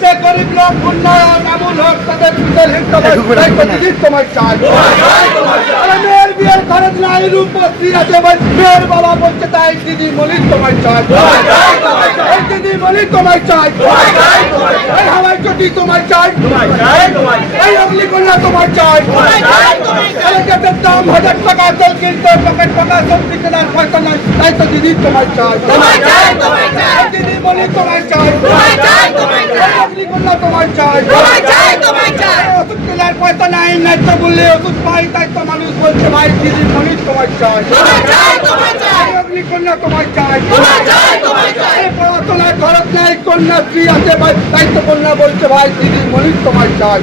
পাচ্ছে গরিব লোক উন্নয়ন এমন হোক তাদের তোমার চাই মেয়ের বিয়ের খরচ নাই রূপশ্রী আছে মেয়ের বাবা বলছে তাই দিদি বলি তোমার চাই দিদি বলি তোমার চাই এই হাওয়াই চটি তোমার চাই এই অগ্নিকন্যা তোমার চাই গ্যাসের দাম 1000 টাকা তেল কিনতে পকেট টাকা সবজি কেনার পয়সা নাই তাই তো দিদি তোমার চাই দিদি বলি তোমার চাই অগ্নিকন্যা তোমার চাই ওষুধ কেনার পয়সা নাই নাই তো বললে ওষুধ পাই তাই তো মানুষ বলছে ভাই দিদি বলি তোমার চাই অগ্নিকন্যা তোমার চাই পড়াশোনার খরচ নাই কন্যাশ্রী আছে ভাই তাই তো কন্যা বলছে ভাই দিদি বলি তোমার চাই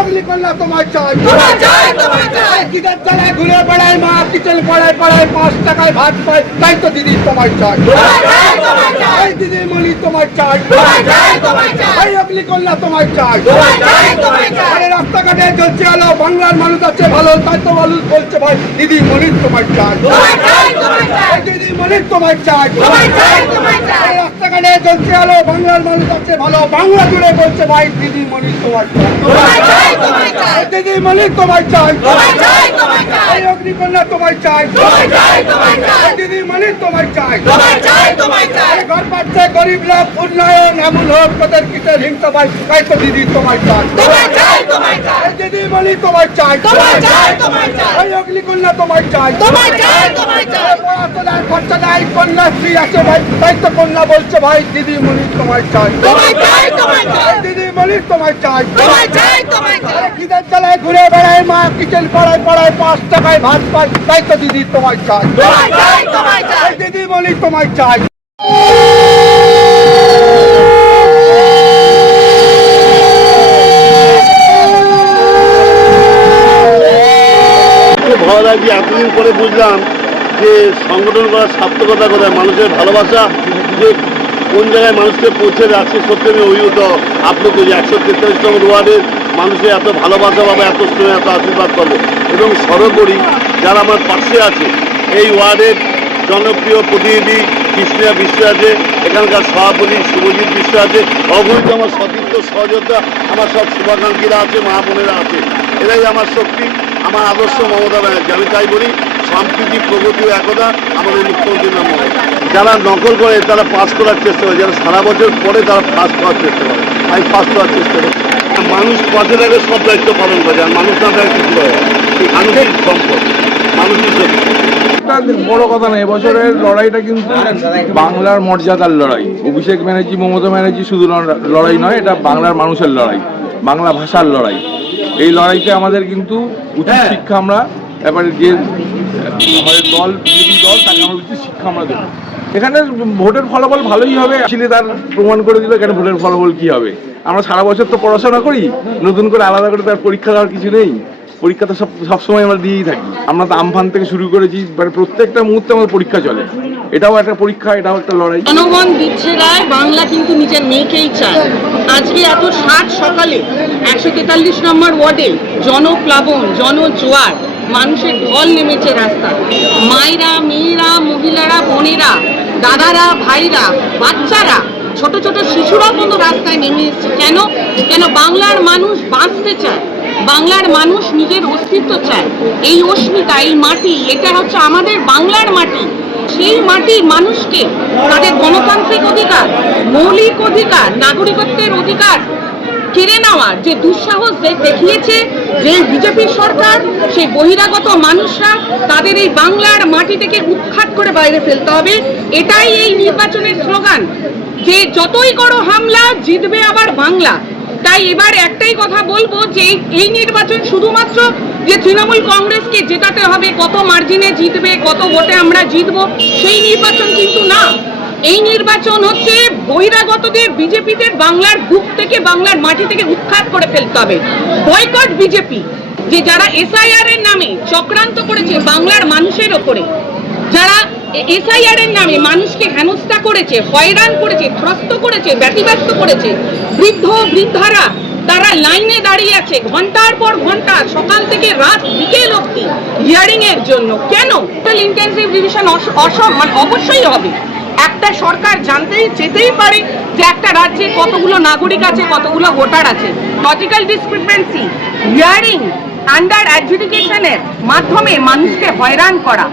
অগ্নিকন্যা তোমার চাই কিদের চালায় ঘুরে বেড়ায় মা কিচেন পড়ায় 5 টাকায় ভাত পায় তাই তো দিদি তোমার চাই দিদি বলি তোমার চাই অগ্নিকন্যা তোমার চাই রাস্তাঘাটে চলছে আলো বাংলার মানুষ আছে ভালো তাই তো মানুষ বলছে ভাই দিদি বলি তোমার চাই দিদি বলি তোমার চাই রাস্তাঘাটে চলছে আলো বাংলার মানুষ আছে ভালো বাংলা জুড়ে বলছে ভাই দিদি বলি তোমার চাই দিদি বলি তোমার চাই অগ্নিকন্যা তোমার চাই দিদি বলি তোমার চাই ঘর পাচ্ছে গরিব লোক উন্নয়ন এমন হোক তাদের কিসের হিংসা ভাই তাই তো দিদি তোমার চাই দিদি বলি তোমার চাই অগ্নিকন্যা তোমার চাই পড়াশোনার খরচা নাই কন্যাশ্রী আছে ভাই তাই তো কন্যা বলছে ভাই দিদি বলি তোমার চাই দিদি বলি তোমার চাই কিদের চালায় ঘুরে বেড়ায় মা কিচেন পড়ায় 5 টাকায় ভাত পায় তাই তো দিদি তোমার চাই দিদি বলি তোমার চাই ভালো লাগছে এতদিন পরে বুঝলাম যে সংগঠন করার সার্থকতা কোথায় মানুষের ভালোবাসা যে কোন জায়গায় মানুষকে পৌঁছে যাচ্ছে সত্যি আমি অভিভূত আপ্লুত যে 143 নম্বর ওয়ার্ডের মানুষের এত ভালোবাসা পাবে এত স্নেহ এত আশীর্বাদ পাবো এবং সর্বোপরি যারা আমার পাশে আছে এই ওয়ার্ডের জনপ্রিয় প্রতিনিধি কৃষ্ণা বিশ্ব আছে এখানকার সভাপতি শুভজিৎ বিশ্ব আছে অবৈধ আমার সতীর্থ সহযোগিতা আমার সব শুভাকাঙ্ক্ষীরা আছে মা বোনেরা আছে এরাই আমার শক্তি আমার আদর্শ মমতা ব্যানার্জি আমি তাই বলি সম্প্রীতি প্রগতি ও একতা আমাদের মুখ্যমন্ত্রীর নাম যারা নকল করে তারা পাস করার চেষ্টা করে যারা সারা বছর পরে তারা ফার্স্ট করার চেষ্টা করে আমি ফার্স্ট করার চেষ্টা করি মানুষ পাশে থাকে সব দায়িত্ব পালন করে আর মানুষ না থাকে কিছু করে মানুষের সম্পদ মানুষের শক্তি বড় কথা না এবছরের লড়াইটা কিন্তু বাংলার মর্যাদার লড়াই অভিষেক ব্যানার্জি মমতা ব্যানার্জি শুধু লড়াই নয় এটা বাংলার মানুষের লড়াই বাংলা ভাষার লড়াই এই লড়াইতে আমাদের কিন্তু উচিত শিক্ষা আমরা এবারে যে আমাদের দল বিজেপি দল তাকে আমরা উচিত শিক্ষা আমরা দেবো এখানে ভোটের ফলাফল ভালোই হবে আসলে তার প্রমাণ করে দিল এখানে ভোটের ফলাফল কি হবে আমরা সারা বছর তো পড়াশোনা করি নতুন করে আলাদা করে তার পরীক্ষা দেওয়ার কিছু নেই পরীক্ষা তো সবসময় আমরা দিয়েই থাকি আমরা তো আমফান থেকে শুরু করেছি মানে প্রত্যেকটা মুহূর্তে আমাদের পরীক্ষা চলে এটাও একটা পরীক্ষা এটাও একটা লড়াই জনগণ দিচ্ছে রায় বাংলা কিন্তু নিজের মেয়েকেই চায় আজকে এত 60 সকালে 143 নম্বর ওয়ার্ডে জনপ্লাবন জনজোয়ার মানুষের ঢল নেমেছে রাস্তা মায়েরা মেয়েরা মহিলারা বোনেরা দাদারা ভাইরা বাচ্চারা ছোট ছোট শিশুরাও কিন্তু রাস্তায় নেমে এসেছে কেন বাংলার মানুষ বাঁচতে চায় বাংলার মানুষ নিজের অস্তিত্ব চায় এই অস্মিতা এই মাটি এটা হচ্ছে আমাদের বাংলার মাটি সেই মাটির মানুষকে তাদের গণতান্ত্রিক অধিকার মৌলিক অধিকার নাগরিকত্বের অধিকার কেড়ে নেওয়ার যে দুঃসাহস দেখিয়েছে যে বিজেপি সরকার সেই বহিরাগত মানুষরা তাদের এই বাংলার মাটি থেকে উৎখাত করে বাইরে ফেলতে হবে এটাই এই নির্বাচনের স্লোগান যে যতই করো হামলা জিতবে আবার বাংলা তাই এবার একটাই কথা বলবো যে এই নির্বাচন শুধুমাত্র যে তৃণমূল কংগ্রেসকে জেতাতে হবে কত মার্জিনে জিতবে কত ভোটে আমরা জিতবো সেই নির্বাচন কিন্তু না এই নির্বাচন হচ্ছে বহিরাগতদের বিজেপিদের বাংলার বুক থেকে বাংলার মাটি থেকে উৎখাত করে ফেলতে হবে বয়কট বিজেপি যে যারা এসআইআর এর নামে চক্রান্ত করেছে বাংলার মানুষের ওপরে যারা এসআইআর এর নামে মানুষকে হেনস্থা করেছে হয়রান করেছে ত্রস্ত করেছে ব্যতিব্যস্ত করেছে বৃদ্ধ বৃদ্ধারা তারা লাইনে দাঁড়িয়ে আছে ঘন্টার পর ঘন্টা সকাল থেকে রাত বিকেল অবধি হিয়ারিং এর জন্য কেন ইন্টেনসিভ রিভিশন অবশ্যই হবে একটা সরকার জানতেই যেতেই পারে যে একটা রাজ্যে কতগুলো নাগরিক আছে, কতগুলো ভোটার আছে। লজিক্যাল ডিসক্রিপেন্সি, হিয়ারিং আন্ডার অ্যাডজুডিকেশনের মাধ্যমে মানুষকে হয়রান করা।